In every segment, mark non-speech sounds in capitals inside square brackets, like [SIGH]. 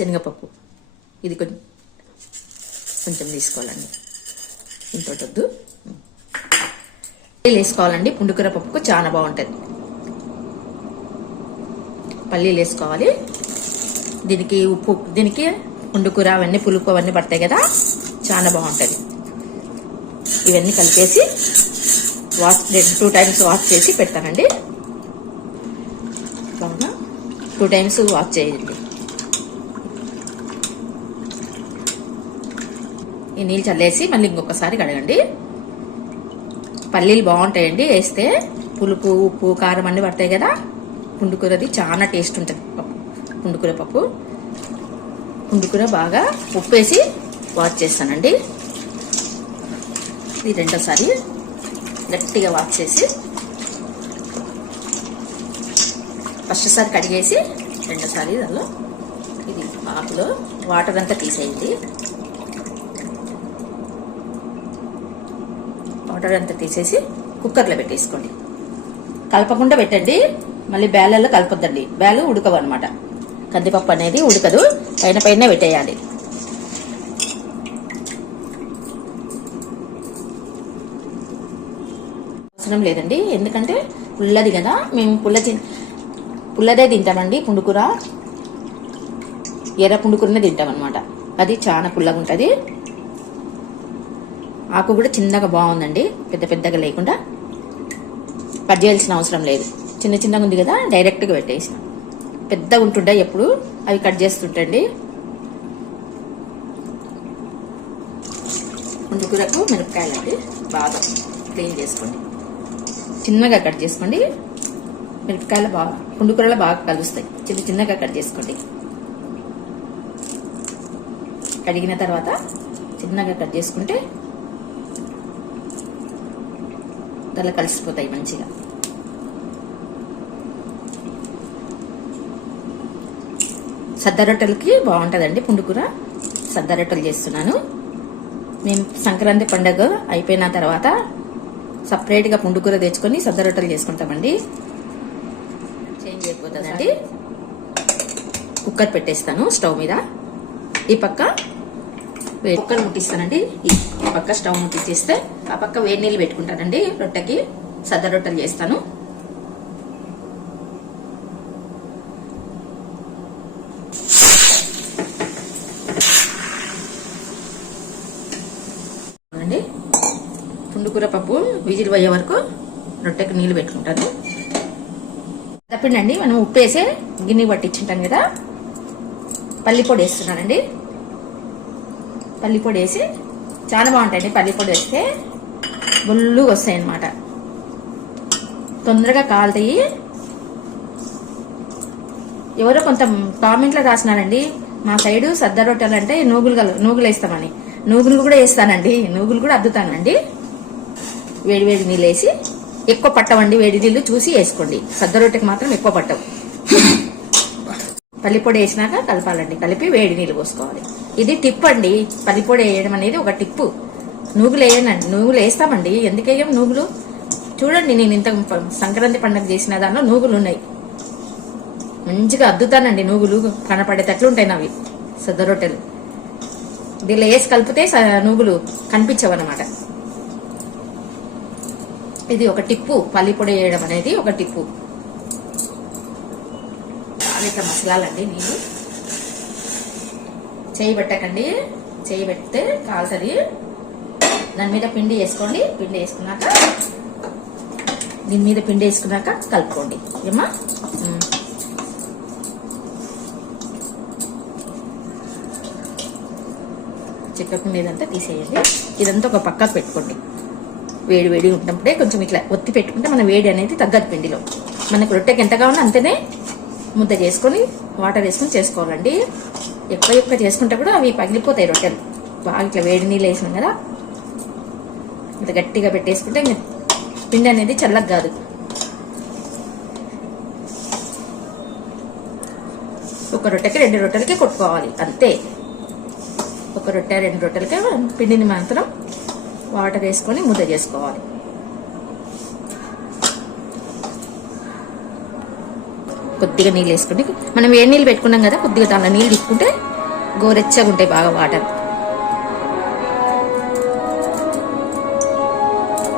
శనగపప్పు. ఇది కొంచెం కొంచెం తీసుకోవాలండి. ఇంతటి వద్దు. పల్లీలు వేసుకోవాలండి. పుండుకూర పప్పుకు చాలా బాగుంటుంది. పల్లీలు వేసుకోవాలి. దీనికి ఉప్పు దీనికి పుండుకూర అవన్నీ పులుపు అవన్నీ పడతాయి కదా. చాలా బాగుంటుంది. ఇవన్నీ కలిపేసి వాష్ టూ టైమ్స్ వాష్ చేసి పెడతానండి. బాగా టూ టైమ్స్ వాష్ చేయండి. ఈ నీళ్ళు చల్లేసి మళ్ళీ ఇంకొకసారి కడగండి. పల్లీలు బాగుంటాయండి వేస్తే పులుపు ఉప్పు కారం అన్నీ పడతాయి కదా. పుండుకూరది చాలా టేస్ట్ ఉంటుంది పప్పు పుండుకూర పప్పు. పుండుకూర బాగా ఉప్పు వేసి వాష్ చేస్తానండి. ఇది రెండోసారి గట్టిగా వాష్ చేసి ఫస్ట్ సారి కడిగేసి రెండోసారి దానిలో ఇది ఆకులో వాటర్ అంతా తీసేయండి. వాటర్ అంతా తీసేసి కుక్కర్లో పెట్టేసుకోండి. కలపకుండా పెట్టండి. మళ్ళీ బేలల్లో కలపొద్దండి. బేలు ఉడకవు అనమాట కందిపప్పు అనేది ఉడకదు. పైన పైన పెట్టేయాలి. అవసరం లేదండి. ఎందుకంటే పుల్లది కదా. మేము పుల్ల తి- పుల్లదే తింటామండి పుండుకూర. ఎర్ర పుండుకూరనే తింటాం అనమాట అది చాలా పుల్లగా ఉంటుంది ఆకు కూడా చిన్నగా బాగుందండి. పెద్ద పెద్దగా లేకుండా కట్ చేయాల్సిన అవసరం లేదు. చిన్న చిన్నగా ఉంది కదా డైరెక్ట్గా పెట్టేసిన. పెద్దగా ఉంటుండే ఎప్పుడు అవి కట్ చేస్తుంటండి. ముందుకూరకు మిరపకాయలండి. బాగా క్లీన్ చేసుకోండి. చిన్నగా కట్ చేసుకోండి. మిరపకాయలు బాగా పుండుకూరలు బాగా కలుస్తాయి. చిన్న చిన్నగా కట్ చేసుకోండి. కడిగిన తర్వాత చిన్నగా కట్ చేసుకుంటే దాంట్లో కలిసిపోతాయి మంచిగా. సద్ద రొట్టెలకి బాగుంటుందండి పుండుకూర సద్ద రొట్టెలు చేస్తున్నాను. మేము సంక్రాంతి పండగ అయిపోయిన తర్వాత సపరేట్గా పుండుకూర తెచ్చుకొని సద్ద రొట్టెలు చేసుకుంటామండి. చేంజ్ అయిపోతుందండి. కుక్కర్ పెట్టేస్తాను స్టవ్ మీద. ఈ పక్క పక్కన ముట్టిస్తానండి ఈ పక్క స్టవ్ ముట్టించేస్తే ఆ పక్క వేడి నీళ్ళు పెట్టుకుంటానండి. రొట్టెకి సద్ద రొట్టెలు చేస్తాను. పుండుకూర పప్పు విజిల్ పోయే వరకు రొట్టెకి నీళ్ళు పెట్టుకుంటాను. తప్పిండండి మనం ఉప్పు వేసే గిన్నె పట్టించుంటాం కదా. పల్లి పొడి వేస్తున్నానండి. పల్లిపొడి వేసి చాలా బాగుంటాయండి. పల్లిపొడి వేస్తే బుల్లుగా వస్తాయి అన్నమాట. తొందరగా కాలుతాయి. ఎవరో కొంత కామెంట్లో రాసినారండి మా సైడు సద్ద రొట్టెలు అంటే నూగులు కల నూగులు వేస్తామని. నూగులు కూడా వేస్తానండి. నూగులు కూడా అద్దుతానండి. వేడి వేడి నీళ్ళు వేసి ఎక్కువ పట్టవండి. వేడి నీళ్ళు చూసి వేసుకోండి. సద్ద రొట్టెకి మాత్రం ఎక్కువ పట్టవు. పల్లిపొడి వేసినాక కలపాలండి. కలిపి వేడి నీళ్ళు పోసుకోవాలి. ఇది టిప్ అండి. పల్లిపొడి వేయడం అనేది ఒక టిప్పు. నూగులు వేయనండి నూగులు వేస్తామండి. ఎందుకు వేయం నూగులు? చూడండి నేను ఇంత సంక్రాంతి పండుగ చేసిన దానిలో నూగులు ఉన్నాయి. మంచిగా అద్దుతానండి నూగులు. కనపడేటట్లు ఉంటాయి నావి. సద్ద రొట్టెలు. దీనిలో వేసి కలిపితే స- నూగులు కనిపించవన్నమాట. ఇది ఒక టిప్పు. పల్లి పొడి వేయడం అనేది ఒక టిప్పు. చాలా ఇట్లా మసలాలండి నేను చేయి పెట్టకండి చేయి పెడితే కాల్సది దాని మీద పిండి వేసుకోండి. పిండి వేసుకున్నాక దీని మీద పిండి వేసుకున్నాక కలుపుకోండి. ఏమా ఉమ్. చెక్క ఇదంతా తీసేయండి. ఇదంతా ఒక పక్కకు పెట్టుకోండి. వేడి వేడి ఉన్నప్పుడే కొంచెం ఇట్లా ఒత్తి పెట్టుకుంటే మన వేడి అనేది తగ్గదు పిండిలో. మనకు రొట్టెకి ఎంత కావాలో అంతనే ముద్ద చేసుకొని వాటర్ వేసుకొని చేసుకోవాలండి. ఎక్కువ ఎక్కువ చేసుకుంటే కూడా అవి పగిలిపోతాయి రొట్టెలు. బాగా ఇట్లా వేడి నీళ్ళు వేసినాం కదా? ఇంత గట్టిగా పెట్టేసుకుంటే ఇంక పిండి అనేది చల్లగా కాదు. ఒక రొట్టెకి రెండు రొట్టెలకి కొట్టుకోవాలి అంతే. ఒక రొట్టె రెండు రొట్టెలకి పిండిని మాత్రం వాటర్ వేసుకొని ముద్ద చేసుకోవాలి. కొద్దిగా నీళ్ళు వేసుకుంటే మనం ఏ నీళ్ళు పెట్టుకున్నాం కదా కొద్దిగా దాంట్లో నీళ్ళు తీసుకుంటే గోరెచ్చగా ఉంటాయి బాగా వాటర్.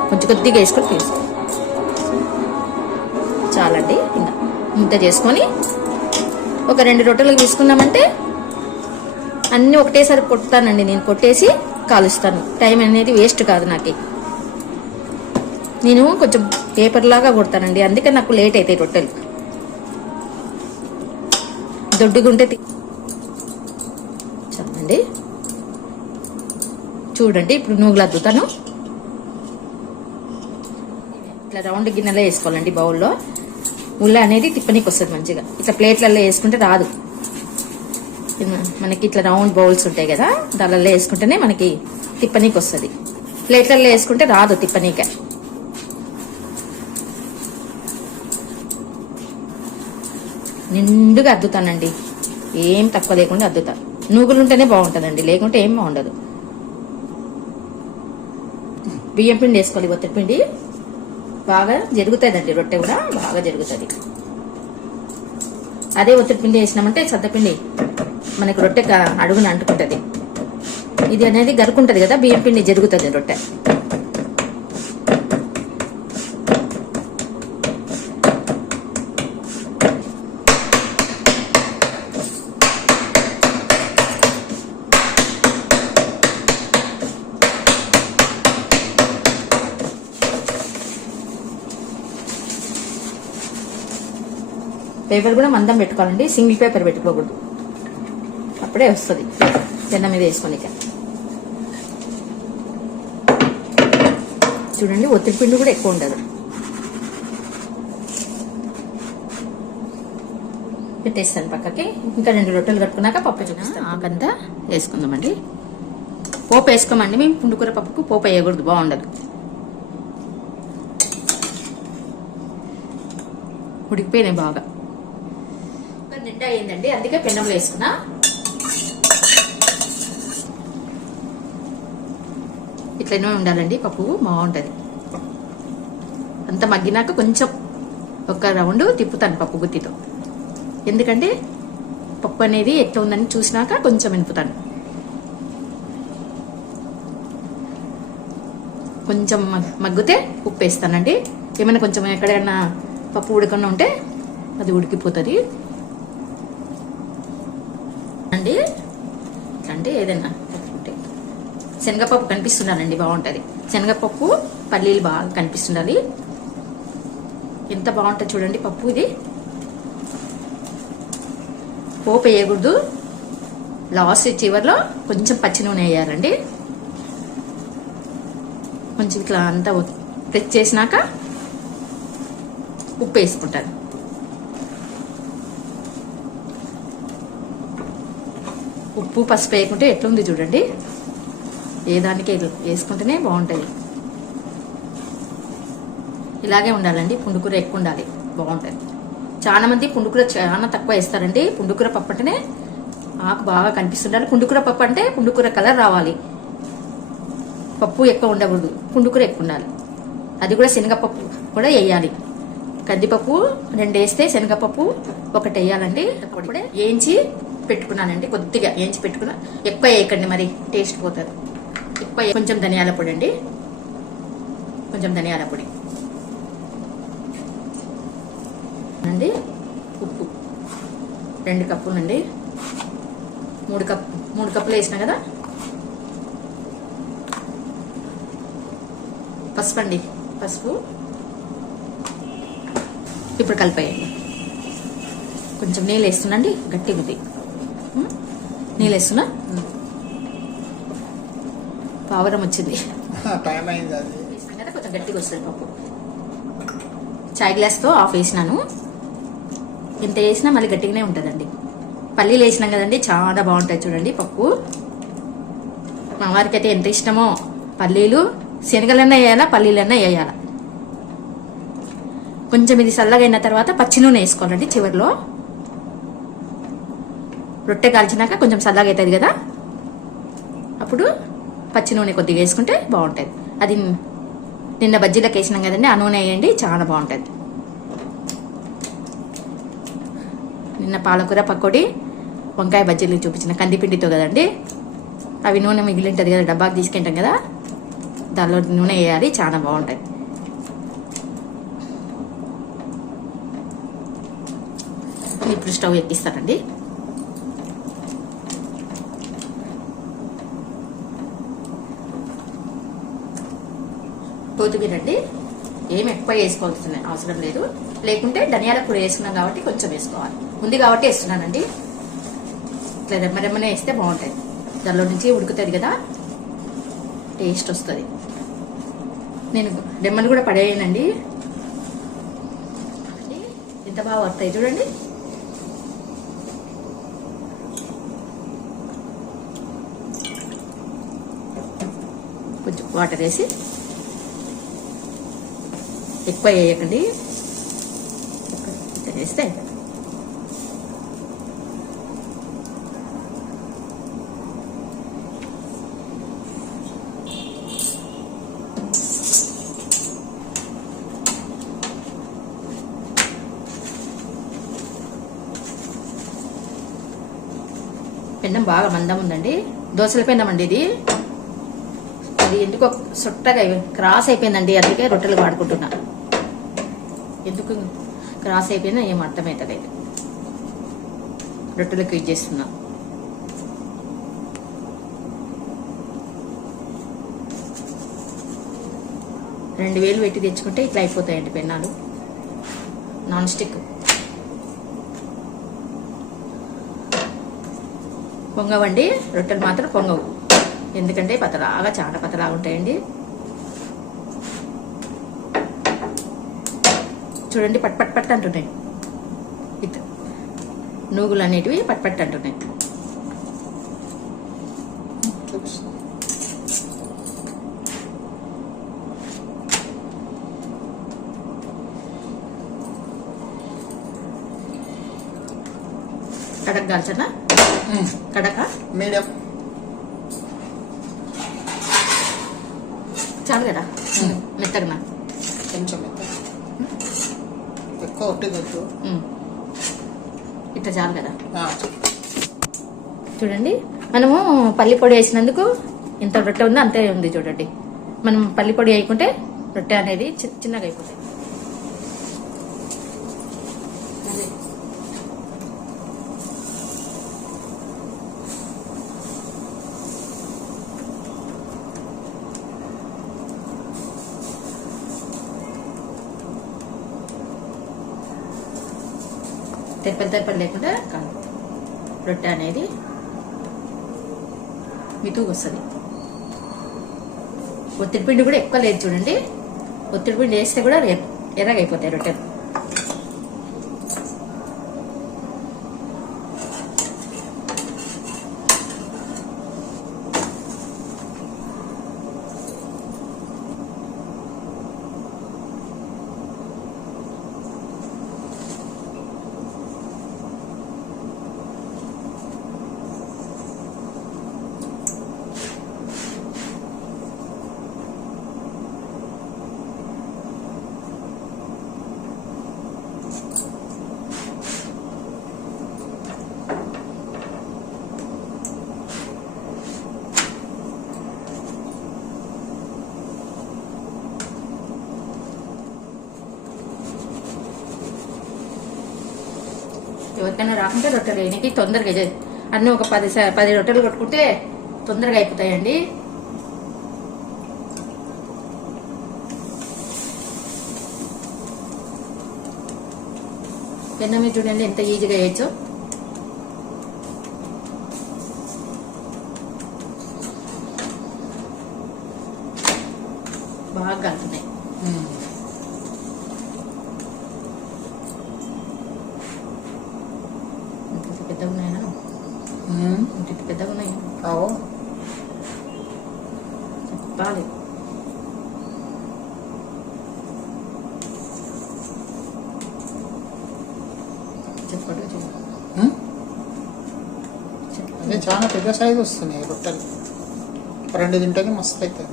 కొంచెం కొద్దిగా వేసుకొని తీసుకో చాలండి ఇంకా ముద్ద చేసుకొని ఒక రెండు రొట్టెలు తీసుకున్నామంటే అన్నీ ఒకటేసారి కొడతానండి నేను కొట్టేసి కాలుస్తాను. టైం అనేది వేస్ట్ కాదు నాకు. నేను కొంచెం పేపర్ లాగా కొడతానండి అందుకే నాకు లేట్ అవుతాయి రొట్టెలు. దొడ్డుగుంటే తి- చూడండి ఇప్పుడు నూగులు అద్దుతాను. ఇట్లా రౌండ్ గిన్నెలో వేసుకోవాలండి బౌల్లో. ఉల్ల అనేది తిప్పనీకి వస్తుంది మంచిగా. ఇట్లా ప్లేట్లలో వేసుకుంటే రాదు. మనకి ఇట్లా రౌండ్ బౌల్స్ ఉంటాయి కదా దానిలో వేసుకుంటేనే మనకి తిప్పనీకి వస్తుంది. ప్లేట్లలో వేసుకుంటే రాదు తిప్పనీకే. నిండుగా అద్దుతానండి. ఏం తక్కువ లేకుండా అద్దుతా. నూగులు ఉంటేనే బాగుంటుందండి. లేకుంటే ఏం బాగుండదు. బియ్యం పిండి వేసుకోవాలి ఒత్తిడి పిండి. బాగా జరుగుతుందండి. రొట్టె కూడా బాగా జరుగుతుంది. అదే ఒత్తిడి పిండి వేసినామంటే సద్దపిండి మనకి రొట్టె అడుగున అంటుకుంటుంది. ఇది అనేది గరుకుంటుంది కదా బియ్యం పిండి జరుగుతుంది రొట్టె. పేపర్ కూడా మందం పెట్టుకోవాలండి. సింగిల్ పేపర్ పెట్టుకోకూడదు. అప్పుడే వస్తుంది. చిన్న మీద వేసుకొని చూడండి ఒత్తిడి పిండి కూడా ఎక్కువ ఉండదు. పెట్టేస్తాను పక్కకి. ఇంకా రెండు రొట్టెలు కట్టుకున్నాక పప్పు చూపిస్తాను. ఆకంతా వేసుకుందామండి. పోపు వేసుకోమండి మేము. పుండుకూర పప్పుకు పోపు వేయకూడదు బాగుండదు. ఉడికిపోయినాయి బాగా. నిండా అయిందండి. అందుకే పెన్నంలో వేసుకున్నా. ఇట్లనే ఉండాలండి పప్పు బాగుంటుంది. అంత మగ్గినాక కొంచెం ఒక రౌండ్ తిప్పుతాను పప్పు గుత్తితో. ఎందుకంటే పప్పు అనేది ఎట్లా ఉందని చూసినాక కొంచెం వినుపుతాను. కొంచెం మగ్గితే ఉప్పు వేస్తానండి ఏమైనా కొంచెం ఎక్కడైనా పప్పు ఉడకకుండా ఉంటే అది ఉడికిపోతుంది. అండి అంటే ఏదైనా శనగపప్పు కనిపిస్తున్నానండి బాగుంటుంది. శనగపప్పు పల్లీలు బాగా కనిపిస్తుండాలి. ఎంత బాగుంటుంది చూడండి పప్పు ఇది. పోపు వేయకూడదు. లాస్ట్ చివర్లో కొంచెం పచ్చి నూనె వేయాలండి. కొంచెం ఇట్లా అంతా తెచ్చేసినాక ఉప్పు వేసుకుంటాను. ఉప్పు పసుపు వేయకుంటే ఎట్లుంది చూడండి. ఏ దానికి వేసుకుంటేనే బాగుంటుంది ఇలాగే ఉండాలండి పుండుకూర ఎక్కువ ఉండాలి బాగుంటుంది. చాలా మంది పుండుకూర చాలా తక్కువ వేస్తారండి. పుండుకూర పప్పు అంటేనే ఆకు బాగా కనిపిస్తుండాలి. పుండుకూర పప్పు అంటే పుండుకూర కలర్ రావాలి. పప్పు ఎక్కువ ఉండకూడదు పుండుకూర ఎక్కువ ఉండాలి. అది కూడా శనగపప్పు కూడా వేయాలి. కందిపప్పు రెండు వేస్తే శనగపప్పు ఒకటి వేయాలండి. అప్పుడే వేయించి పెట్టుకున్నానండి కొద్దిగా వేయించి పెట్టుకున్నా. ఎక్కువ వేయకండి మరి టేస్ట్ పోతుంది. ఎక్కువ కొంచెం ధనియాల పొడి అండి కొంచెం ధనియాల పొడి. అండి ఉప్పు. రెండు కప్పులండి. మూడు కప్ మూడు కప్పులు వేసిన కదా? పసుపు అండి పసుపు. ఇప్పుడు కలిపేయండి. కొంచెం నీళ్ళు వేస్తుందండి గట్టి ఉంది నీళ్ళు వేస్తున్నా పావురం వచ్చింది. కదా కొంచెం గట్టిగా వస్తుంది పప్పు. చాయ్ గ్లాస్తో ఆఫ్ వేసినాను ఇంత వేసినా మళ్ళీ గట్టిగానే ఉంటుందండి. పల్లీలు వేసినాం కదండి చాలా బాగుంటుంది చూడండి పప్పు. మా వారికి అయితే ఎంత ఇష్టమో పల్లీలు. శనగలన్నా వేయాలా పల్లీలన్నా వేయాలా? కొంచెం ఇది చల్లగా అయిన తర్వాత పచ్చి నూనె వేసుకోవాలండి చివరిలో. రొట్టె కాల్చినాక కొంచెం చల్లగా అవుతుంది కదా? అప్పుడు పచ్చి నూనె కొద్దిగా వేసుకుంటే బాగుంటుంది. అది నిన్న బజ్జీలకు వేసినాం కదండి ఆ నూనె వేయండి చాలా బాగుంటుంది. నిన్న పాలకూర పకోడి వంకాయ బజ్జీలు చూపించిన కందిపిండితో కదండి. అవి నూనె మిగిలి ఉంటుంది కదా డబ్బాకి తీసుకుంటాం కదా దానిలో నూనె వేయాలి చాలా బాగుంటాయి ఇప్పుడు స్టవ్ ఎక్కిస్తానండి. కొత్తిమీర అండి ఏం ఎక్కువ వేసుకోవాల్సిన అవసరం లేదు. లేకుంటే ధనియాల పొడి వేసుకున్నాం కాబట్టి కొంచెం వేసుకోవాలి. ఉంది కాబట్టి వేస్తున్నానండి. ఇట్లా రెమ్మ రెమ్మనే వేస్తే బాగుంటుంది దానిలో నుంచి ఉడుకుతుంది కదా టేస్ట్ వస్తుంది. నేను రెమ్మలు కూడా పడేయనండి. ఎంత బాగా వస్తాయి చూడండి. కొంచెం వాటర్ వేసి ఎక్కువ వేయకండి వేస్తే. పెండం బాగా మందం ఉందండి. దోశల పెండం అండి ఇది. అది ఎందుకో సుట్టగా క్రాస్ అయిపోయిందండి అందుకే రొట్టెలు వాడుకుంటున్నా. ఎందుకు? క్రాస్ అయిపోయినా ఏం అర్థమవుతుంది రొట్టెలకు యూజ్ చేస్తున్నా. రెండు వేలు పెట్టి తెచ్చుకుంటే ఇట్లా అయిపోతాయండి పెన్నాలు. Non stick. పొంగవండి రొట్టెలు మాత్రం పొంగవు. ఎందుకంటే పతలాగా చాలా పతలాగా ఉంటాయండి. చూడండి పట్ పట్ పట్ అంటున్నాయి. ఇట్. నూగులు అనేటివి పట్ పట్ అంటున్నాయి. కడక్ కాల్చనా కడక? మీడియం. చాలు కదా? మెత్తగనా కొంచెం ఎంత వద్దు ఉమ్. ఇట్లా చాలు కదా? చూడండి మనము పల్లి పొడి వేసినందుకు ఇంత రొట్టె ఉందో అంతే ఉంది చూడండి. మనం పల్లి పొడి వేయకుంటే రొట్టె అనేది చిన్నగా అయిపోతుంది తెప్పలు తెప్పలు లేకుండా కాదు రొట్టె అనేది మితుగు వస్తుంది. ఒత్తిడి పిండి కూడా ఎక్కువ లేదు చూడండి. ఒత్తిడి పిండి వేస్తే కూడా ఎర్రగా అయిపోతాయి రొట్టెలు. ఎవరికైనా రాకుంటే రొట్టెలు వేయడానికి తొందరగా చే- అన్నీ ఒక పది పది రొట్టెలు కొట్టుకుంటే తొందరగా అయిపోతాయండి. పెన్న మీద చూడండి ఎంత ఈజీగా వేయచ్చు బాగా కలుతున్నాయి ఉమ్. ఇంత పెద్దగా ఉన్నాయా ఉమ్. ఇంత పెద్దగా అవు చెప్పాలి చెప్పడు. అదే చాలా పెద్ద సైజు వస్తున్నాయి రొట్టెలు రెండు తింటే మస్తు అవుతుంది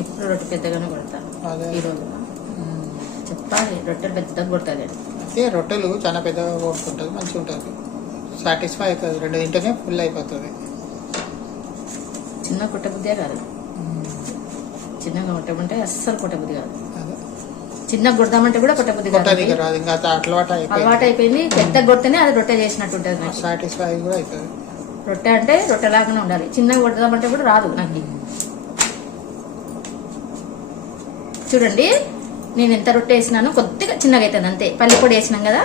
ఇప్పుడు రొట్టె పెద్దగానే కొడతాను ఈరోజు. బాగా రొట్టెలు పెద్దగా కొడుతుంది అయితే రొట్టెలు చాలా పెద్దగా కొడుతుంటుంది మంచిగా ఉంటుంది సాటిస్ఫై అవుతుంది రెండు తింటేనే ఫుల్ అయిపోతుంది. చిన్న కొట్టబుద్దే కాదు. చిన్నగా కొట్టమంటే అస్సలు కొట్టబుద్ధి కాదు. చిన్న కొడదామంటే కూడా కొట్టబుద్ధి కాదు రాదు ఇంకా అలవాటు అలవాటు అయిపోయింది. అయిపోయింది పెద్ద కొడితేనే అది రొట్టె చేసినట్టు ఉంటుంది సాటిస్ఫై కూడా అవుతుంది రొట్టె అంటే రొట్టెలాగానే ఉండాలి. చిన్నగా కొడదామంటే కూడా రాదు నాకు. చూడండి. నేను ఎంత రొట్టె వేసినాను కొద్దిగా చిన్నగా అవుతుంది అంతే. పల్లి పొడి వేసినాం కదా?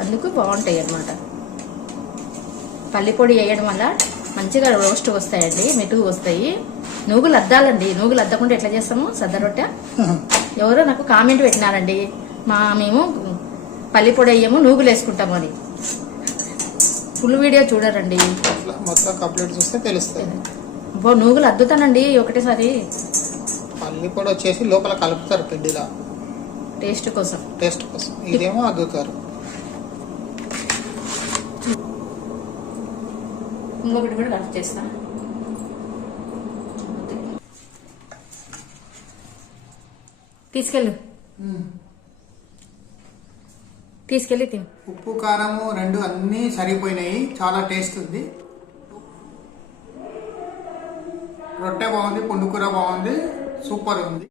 అందుకు బాగుంటాయి అన్నమాట. పల్లి పొడి వేయడం వల్ల మంచిగా రోస్ట్ వస్తాయండి మెటుగు వస్తాయి. నూగులు అద్దాలండి. నూగులు అద్దకుండా ఎట్లా చేస్తాము? సద్ద రొట్టె? [LAUGHS] ఎవరో నాకు కామెంట్ పెట్టినారండి. మా మేము పల్లి పొడి వేయము నూగులు వేసుకుంటాము అని. ఫుల్ వీడియో చూడరండి. మొత్తం కంప్లీట్ చూస్తే తెలుస్తుంది నూగులు అద్దుతానండి ఒకటేసారి. పల్లి పొడి వచ్చేసి లోపల కలుపుతారు పిండిలా. టేస్ట్ కోసం. టేస్ట్ కోసం. ఇదేమో అద్దుతారు. ఇంకొకటి కూడా చేస్తాను తీసుకెళ్ళు. తీసుకెళ్ళి తిను. ఉప్పు కారము రెండు అన్నీ సరిపోయినాయి. చాలా టేస్ట్ ఉంది. రొట్టె బాగుంది పుండుకూర బాగుంది. సూపర్ ఉంది